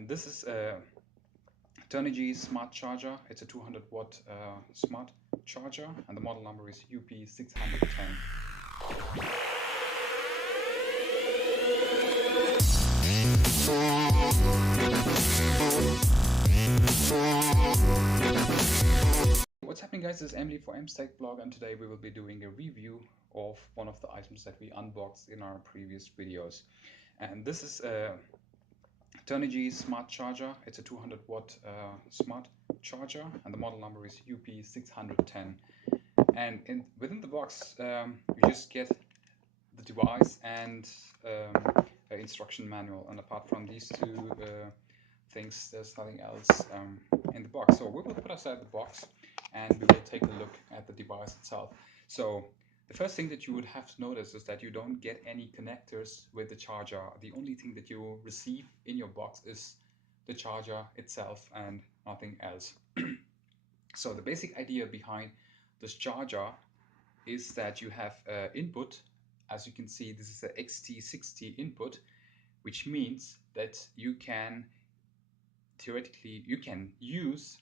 And this is a Turnigy smart charger. It's a 200 watt smart charger, and the model number is UP610. What's happening, guys? This is Emily for Tech blog, and today we will be doing a review of one of the items that we unboxed in our previous videos. And this is a Turnigy smart charger. It's a 200 watt smart charger, and the model number is UP610. And within the box, you just get the device and an instruction manual. And apart from these two things, there's nothing else in the box. So we will put aside the box and we will take a look at the device itself. So the first thing that you would have to notice is that you don't get any connectors with the charger. The only thing that you receive in your box is the charger itself and nothing else. So the basic idea behind this charger is that you have input. As you can see, this is a XT60 input, which means that you can theoretically use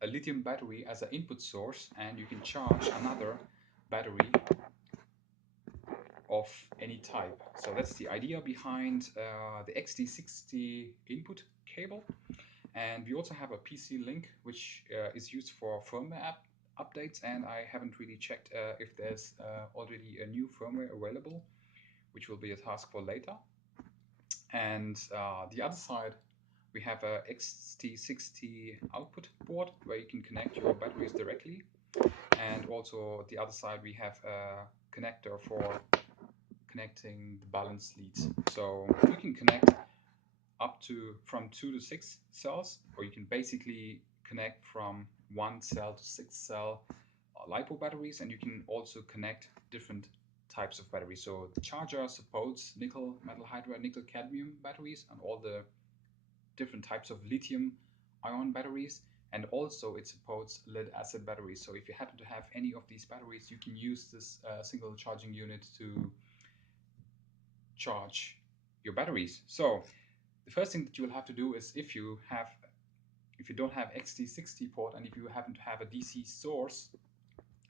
a lithium battery as an input source, and you can charge another battery of any type. So that's the idea behind the XT60 input cable. And we also have a PC link, which is used for firmware updates, and I haven't really checked if there's already a new firmware available, which will be a task for later. And the other side, we have a XT60 output board where you can connect your batteries directly. And also the other side, we have a connector for connecting the balance leads. So you can connect up to from 2 to 6 cells, or you can basically connect from 1 cell to 6 cell LiPo batteries, and you can also connect different types of batteries. So the charger supports nickel metal hydride, nickel cadmium batteries, and all the different types of lithium ion batteries, and also it supports lead acid batteries. So if you happen to have any of these batteries, you can use this single charging unit to charge your batteries. So the first thing that you will have to do is, if you don't have XT60 port, and if you happen to have a DC source,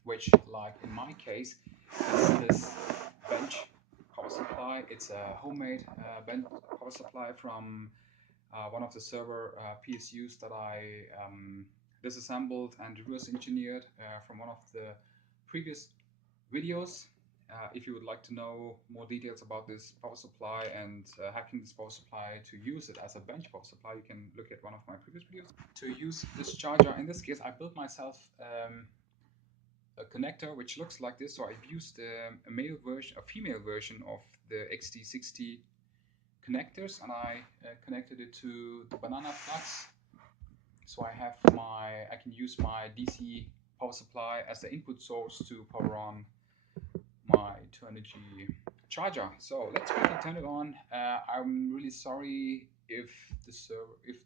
which, like in my case, is this bench power supply. It's a homemade bench power supply from one of the server PSUs that I disassembled and reverse engineered from one of the previous videos. If you would like to know more details about this power supply and hacking this power supply to use it as a bench power supply, you can look at one of my previous videos. To use this charger, in this case, I built myself a connector which looks like this. So I've used a female version of the XT60 connectors, and I connected it to the banana plugs. So I can use my DC power supply as the input source to power on my Turnigy charger. So let's quickly turn it on. I'm really sorry if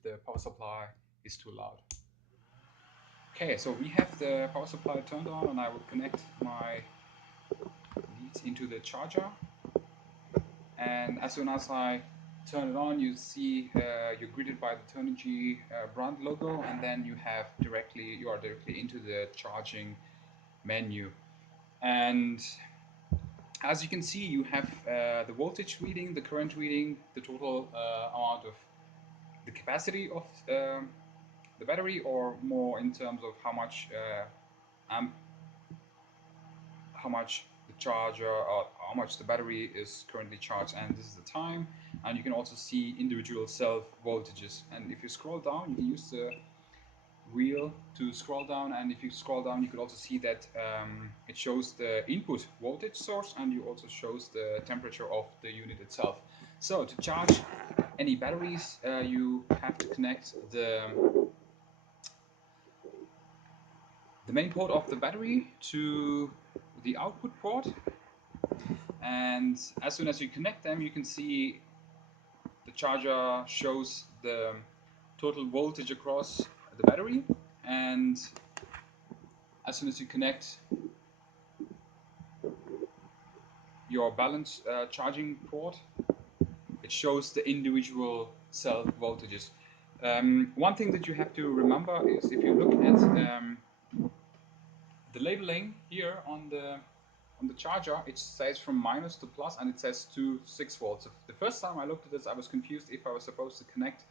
the power supply is too loud. Okay, so we have the power supply turned on, and I will connect my leads into the charger. And as soon as I turn it on, you see you're greeted by the Turnigy brand logo, and then you are directly into the charging menu. And as you can see, you have the voltage reading, the current reading, the total amount of the capacity of the battery, or more in terms of how much the charger, or how much the battery is currently charged, and this is the time. And you can also see individual cell voltages, and if you scroll down, you can use the wheel to scroll down, and if you scroll down, you can also see that it shows the input voltage source, and you also shows the temperature of the unit itself. So to charge any batteries, you have to connect the main port of the battery to the output port, and as soon as you connect them, you can see the charger shows the total voltage across the battery. And as soon as you connect your balance charging port, it shows the individual cell voltages. One thing that you have to remember is if you look at the labeling here on the charger, it says from minus to plus, and it says to 6 volts. The first time I looked at this, I was confused if I was supposed to connect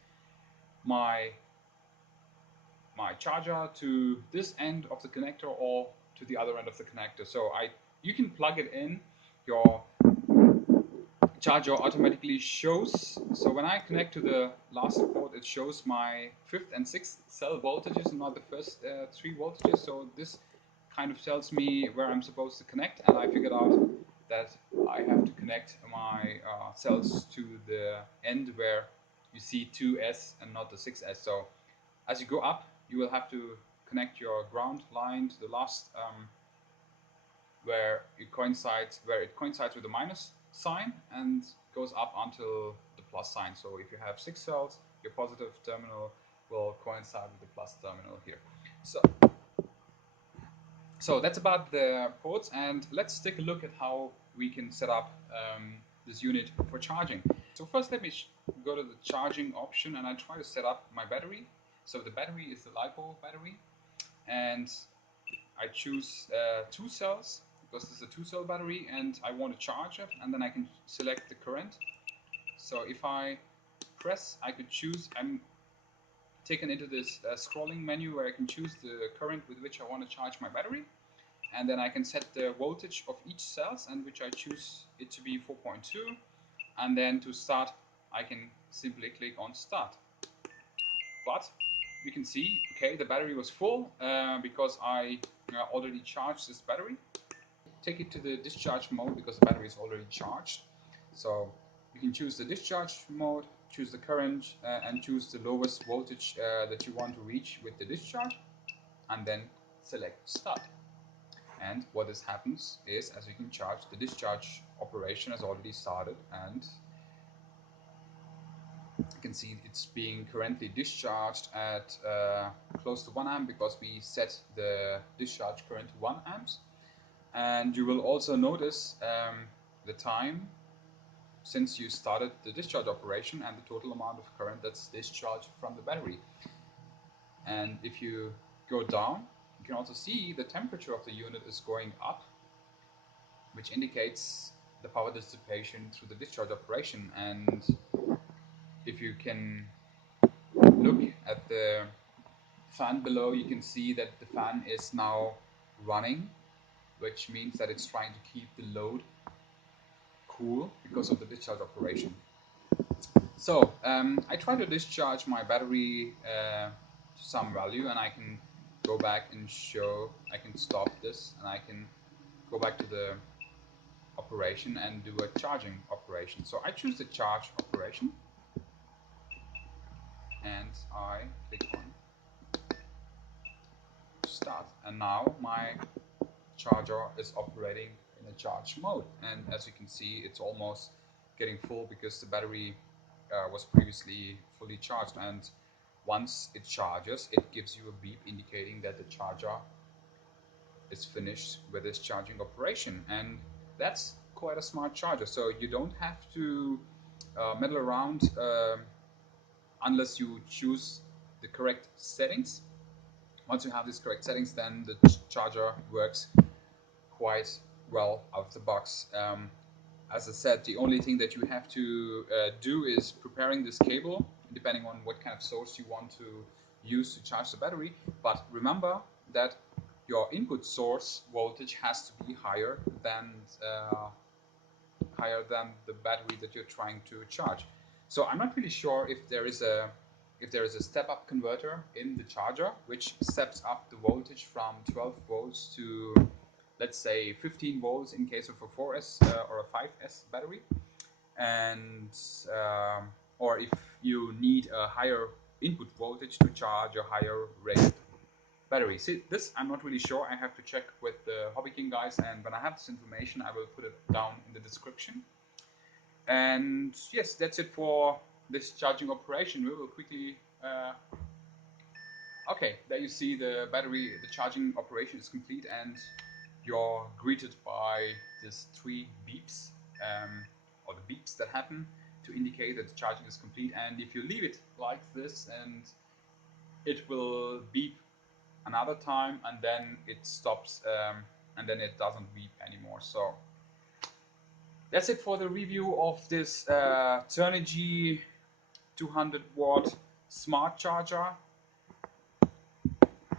my charger to this end of the connector or to the other end of the connector. So you can plug it in. Your charger automatically shows. So when I connect to the last port, it shows my 5th and 6th cell voltages, not the first 3 voltages. So this kind of tells me where I'm supposed to connect, and I figured out that I have to connect my cells to the end where you see 2S and not the 6S. So as you go up, you will have to connect your ground line to the last where it coincides with the minus sign and goes up until the plus sign. So if you have 6 cells, your positive terminal will coincide with the plus terminal here. So that's about the ports, and let's take a look at how we can set up this unit for charging. So first let me go to the charging option, and I try to set up my battery. So the battery is the LiPo battery, and I choose 2 cells because this is a 2-cell battery and I want to charge it, and then I can select the current. So if I press, I could choose, I'm taken into this scrolling menu where I can choose the current with which I want to charge my battery, and then I can set the voltage of each cells, and which I choose it to be 4.2, and then to start I can simply click on start. But you can see, okay, the battery was full because I already charged this battery. Take it to the discharge mode because the battery is already charged. So you can choose the discharge mode, choose the current, and choose the lowest voltage that you want to reach with the discharge, and then select start. And what this happens is, as you can charge, the discharge operation has already started, and you can see it's being currently discharged at close to 1 amp because we set the discharge current to 1 amps. And you will also notice the time since you started the discharge operation and the total amount of current that's discharged from the battery. And if you go down, you can also see the temperature of the unit is going up, which indicates the power dissipation through the discharge operation. And if you can look at the fan below, you can see that the fan is now running, which means that it's trying to keep the load cool because of the discharge operation. So I try to discharge my battery to some value, and I can go back and I can stop this, and I can go back to the operation and do a charging operation. So I choose the charge operation, and I click on start, and now my charger is operating in a charge mode, and as you can see, it's almost getting full because the battery was previously fully charged, and once it charges, it gives you a beep indicating that the charger is finished with its charging operation. And that's quite a smart charger, so you don't have to meddle around unless you choose the correct settings. Once you have these correct settings, then the charger works quite well out of the box. As I said, the only thing that you have to do is preparing this cable, depending on what kind of source you want to use to charge the battery. But remember that your input source voltage has to be higher than the battery that you're trying to charge. So I'm not really sure if there is a step-up converter in the charger which steps up the voltage from 12 volts to, let's say, 15 volts in case of a 4S or a 5S battery, and or if you need a higher input voltage to charge a higher rated battery. See, this I'm not really sure. I have to check with the Hobby King guys, and when I have this information, I will put it down in the description. And yes, that's it for this charging operation. We will quickly okay, there you see the charging operation is complete, and you're greeted by these 3 beeps, or the beeps that happen to indicate that the charging is complete. And if you leave it like this, and it will beep another time, and then it stops, and then it doesn't beep anymore. So that's it for the review of this Turnigy 200 watt smart charger.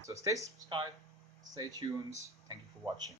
So stay subscribed, stay tuned. Thank you for watching.